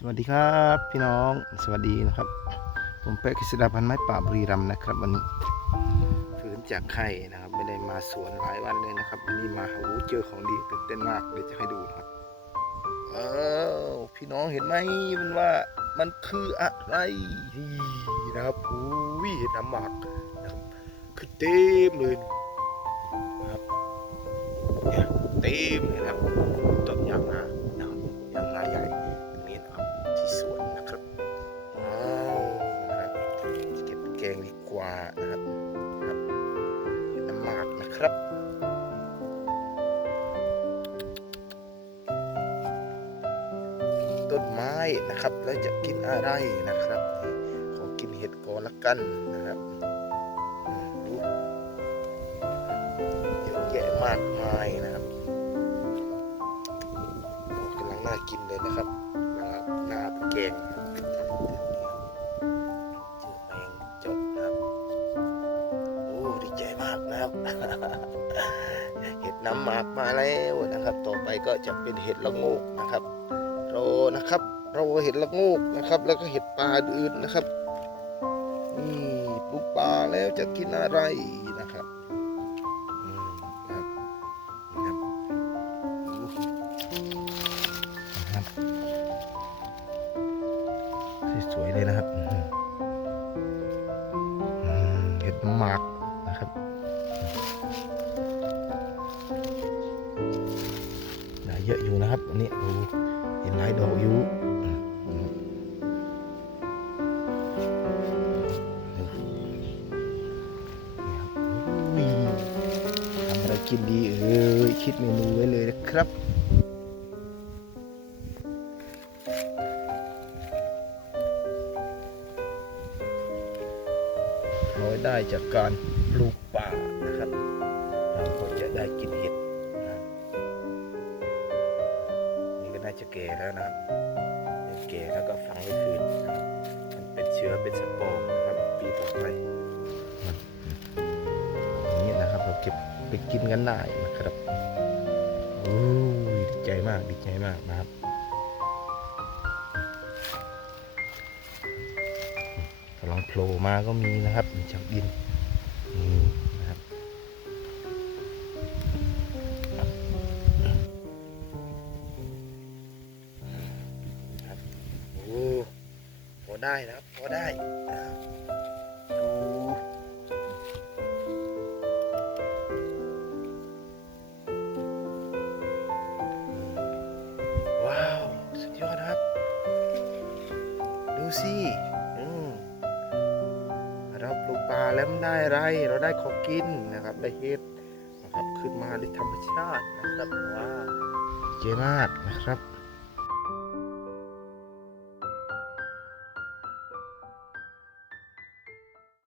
สวัสดีครับพี่น้องสวัสดีนะครับ ผมเป๊กกฤษดาพันไม้ป่าบุรีรัมนะครับวันนี้ฟื้นจากไข้นะครับ ไม่ได้มาสวนหลายวันเลยนะครับวันนี้มาหาวูเจอของดีตื่นเต้นมากเดี๋ยวจะให้ดูนะครับเออพี่น้องเห็นไหมมันว่ามันคืออะไรนี่นะครับหูวิเห็นน้ำหมากนะครับคือเต็มเลยนะครับเนี่ยเต็มเลยนะครับต้นยางนา ครับ ต้นไม้นะครับ แล้วจะกินอะไรนะครับ ขอกินเห็ดก่อนละกันนะครับดูเยอะแยะมากมายนะครับกำลังน่ากินเลยนะครับนะครับหน้าแกง น้ำหมากมาแล้วนะครับ ต่อไปก็จะเป็นเห็ดละโงกนะครับรอนะครับ เราเห็ดละโงกนะครับ แล้วก็เห็ดปลาอื่นนะครับนี่ปลูกปลาแล้วจะกินอะไรนะครับอืมนะครับดูนะครับสวยเลยนะครับเห็ดน้ำหมากนะครับ เยอะอยู่นะครับอันนี้โอ้เห็นหลายดอกอยู่อืมอืมนี่ครับทำอะไรกินดีเอ้ยคิดเมนูไว้เลยนะครับรายได้จากการปลูกป่านะครับ เราก็จะได้กินเห็ด น่าจะแก่แล้วนะครับแก่แล้วก็ฝังไว้คืนนะครับ มันเป็นเชื้อเป็นสปอร์นะครับ ปีต่อไปนอย่างนี้นะครับเราเก็บไปกินกันได้นะครับโอ้ยดีใจมากดีใจมากนะครับกำลังโผล่มาก็มีนะครับมีจากดิน ได้นะครับพอได้ดูว้าว สุดยอดครับ ดูสิอืมเราปลูกปลาแล้วมันได้อะไรเราได้ของกินนะครับ ได้เห็ดนะครับ ขึ้นมาด้วยธรรมชาตินะครับว้าวเจ๋งมากนะครับ